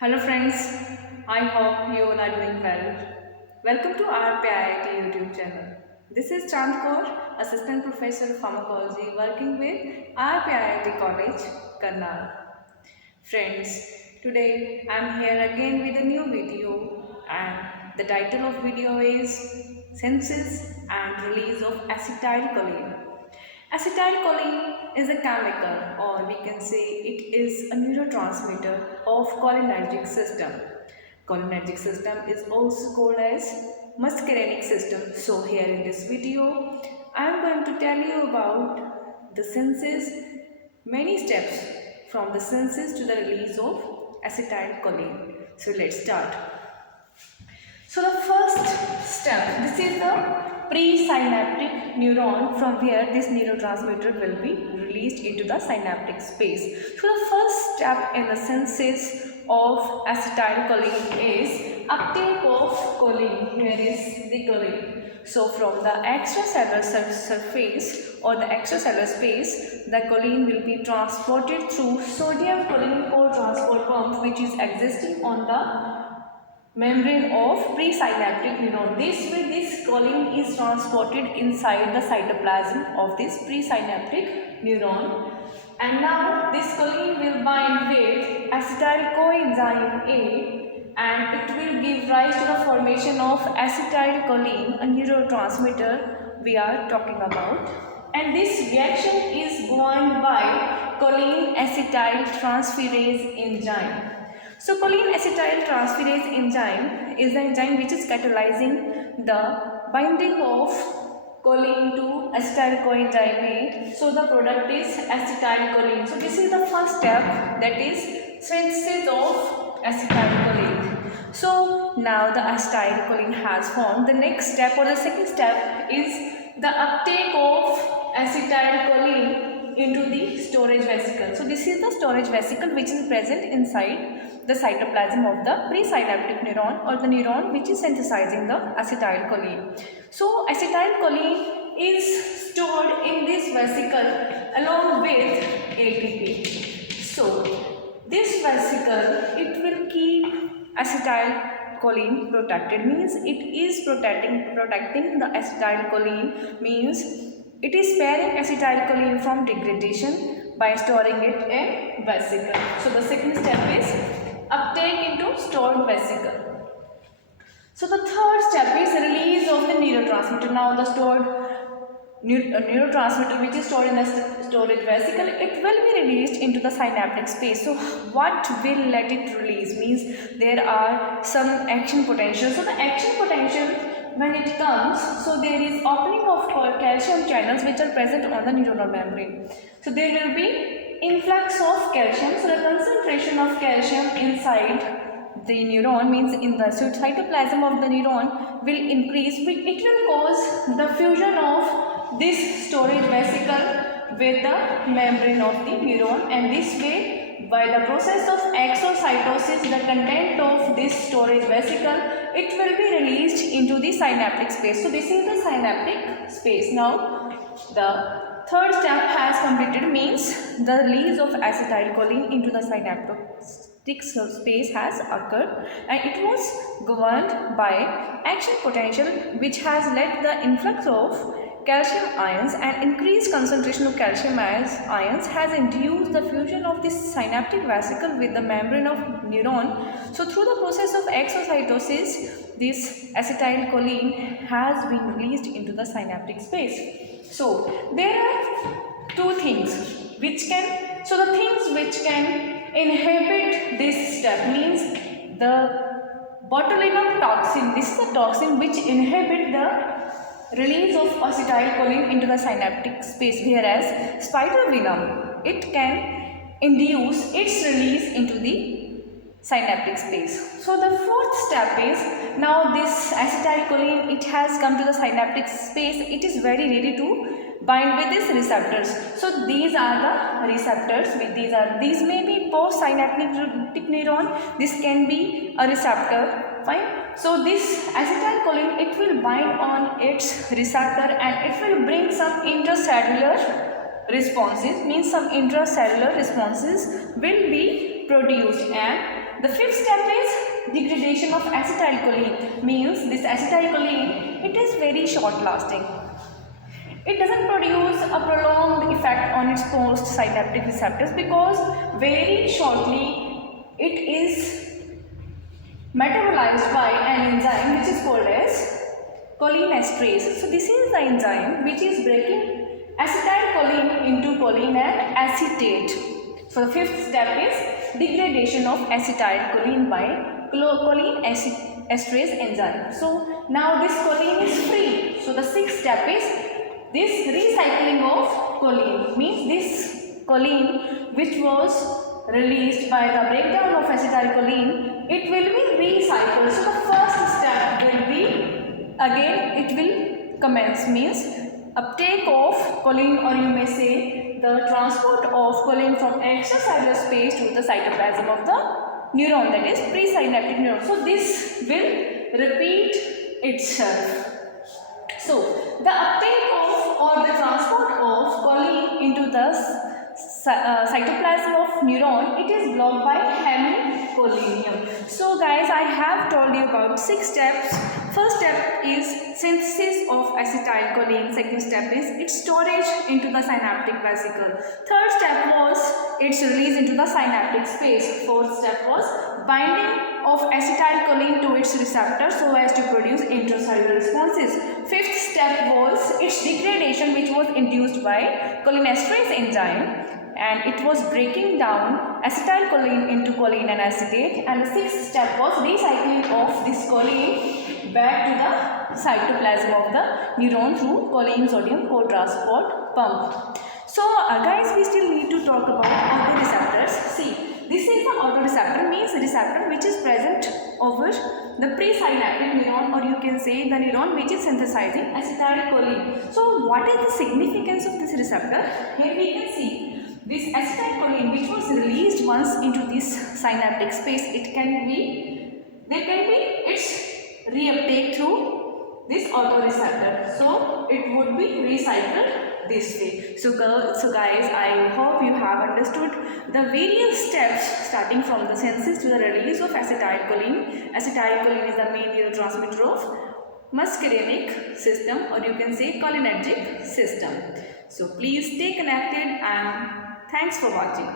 Hello friends, I hope you all are doing well. Welcome to our PIIT YouTube channel. This is Chand Kaur, Assistant Professor of Pharmacology working with our PIIT College, Karnal. Friends, today I am here again with a new video and the title of video is Synthesis and Release of Acetylcholine. Acetylcholine is a chemical, or we can say it is a neurotransmitter of cholinergic system. Cholinergic system is also called as muscarinic system. So here in this video, I am going to tell you about the synthesis, many steps from the synthesis to the release of acetylcholine. So let's start. So the first step, this is the presynaptic neuron from where this neurotransmitter will be released into the synaptic space. So the first step in the synthesis of acetylcholine is uptake of choline. Here is the choline. So from the extracellular surface or the extracellular space, the choline will be transported through sodium choline co-transport pump which is existing on the membrane of presynaptic neuron. This way this choline is transported inside the cytoplasm of this presynaptic neuron, and now this choline will bind with acetyl coenzyme A and it will give rise to the formation of acetylcholine, a neurotransmitter we are talking about, and this reaction is governed by choline acetyl transferase enzyme. So choline acetyl transferase enzyme is the enzyme which is catalyzing the binding of choline to acetyl coenzyme A. So the product is acetylcholine. So this is the first step, that is synthesis of acetylcholine. So now the acetylcholine has formed. The next step or the second step is the uptake of acetylcholine into the storage vesicle. So this is the storage vesicle which is present inside the cytoplasm of the presynaptic neuron or the neuron which is synthesizing the acetylcholine. So acetylcholine is stored in this vesicle along with ATP. So this vesicle, it will keep acetylcholine protected, means it is protecting the acetylcholine, means it is sparing acetylcholine from degradation by storing it in vesicle. So the second step is uptake into stored vesicle. So the third step is release of the neurotransmitter. Now the stored neurotransmitter which is stored in the storage vesicle, it will be released into the synaptic space. So what will let it release, means there are some action potential. So the action potential, when it comes, so there is opening of calcium channels which are present on the neuronal membrane. So there will be influx of calcium. So the concentration of calcium inside the neuron, means in the cytoplasm of the neuron, will increase. It will cause the fusion of this storage vesicle with the membrane of the neuron, and this way, by the process of exocytosis, the content of this storage vesicle, it will be released into the synaptic space. So this is the synaptic space. Now the third step has completed, means the release of acetylcholine into the synaptic space has occurred, and it was governed by action potential which has led the influx of calcium ions, and increased concentration of calcium ions has induced the fusion of this synaptic vesicle with the membrane of neuron. So through the process of exocytosis, this acetylcholine has been released into the synaptic space. So there are two things which can, so the things which can inhibit this step, means the botulinum toxin. This is a toxin which inhibit the release of acetylcholine into the synaptic space, whereas spirovenom, it can induce its release into the synaptic space. So the fourth step is, now this acetylcholine, it has come to the synaptic space, it is very ready to bind with these receptors. So these are the receptors. These may be postsynaptic neuron, this can be a receptor, fine. So this acetylcholine, it will bind on its receptor and it will bring some intercellular responses, means some intracellular responses will be produced, and the fifth step is degradation of acetylcholine. Means this acetylcholine, it is very short lasting. It doesn't produce a prolonged effect on its post-synaptic receptors because very shortly it is metabolized by an enzyme which is called as cholinesterase. So this is the enzyme which is breaking acetylcholine into choline and acetate. So the fifth step is degradation of acetylcholine by cholinesterase enzyme. So now this choline is free. So the sixth step is this recycling of choline. Means this choline which was released by the breakdown of acetylcholine, it will be recycled. So the first step will be, again it will commence, means uptake of choline, or you may say the transport of choline from extracellular space to the cytoplasm of the neuron, that is presynaptic neuron. So this will repeat itself. So the uptake of or the transport of choline into the cytoplasm of neuron, it is blocked by hemicholinum. So guys, I have told you about 6 steps. First step is synthesis of acetylcholine. Second step is its storage into the synaptic vesicle. Third step was its release into the synaptic space. Fourth step was binding of acetylcholine to its receptor so as to produce intracellular responses. Fifth step was its degradation, which was induced by cholinesterase enzyme, and it was breaking down acetylcholine into choline and acetate. And the sixth step was recycling of this choline back to the cytoplasm of the neuron through choline sodium cotransport pump. So guys, we still need to talk about autoreceptors. See, this is the autoreceptor, means the receptor which is present over the presynaptic neuron, or you can say the neuron which is synthesizing acetylcholine. So what is the significance of this receptor? Here we can see this acetylcholine which was released once into this synaptic space, there can be its reuptake through this autoreceptor. So it would be recycled this way. So guys, I hope you have understood the various steps starting from the synthesis to the release of acetylcholine. Acetylcholine is the main neurotransmitter of muscarinic system, or you can say cholinergic system. So please stay connected and thanks for watching.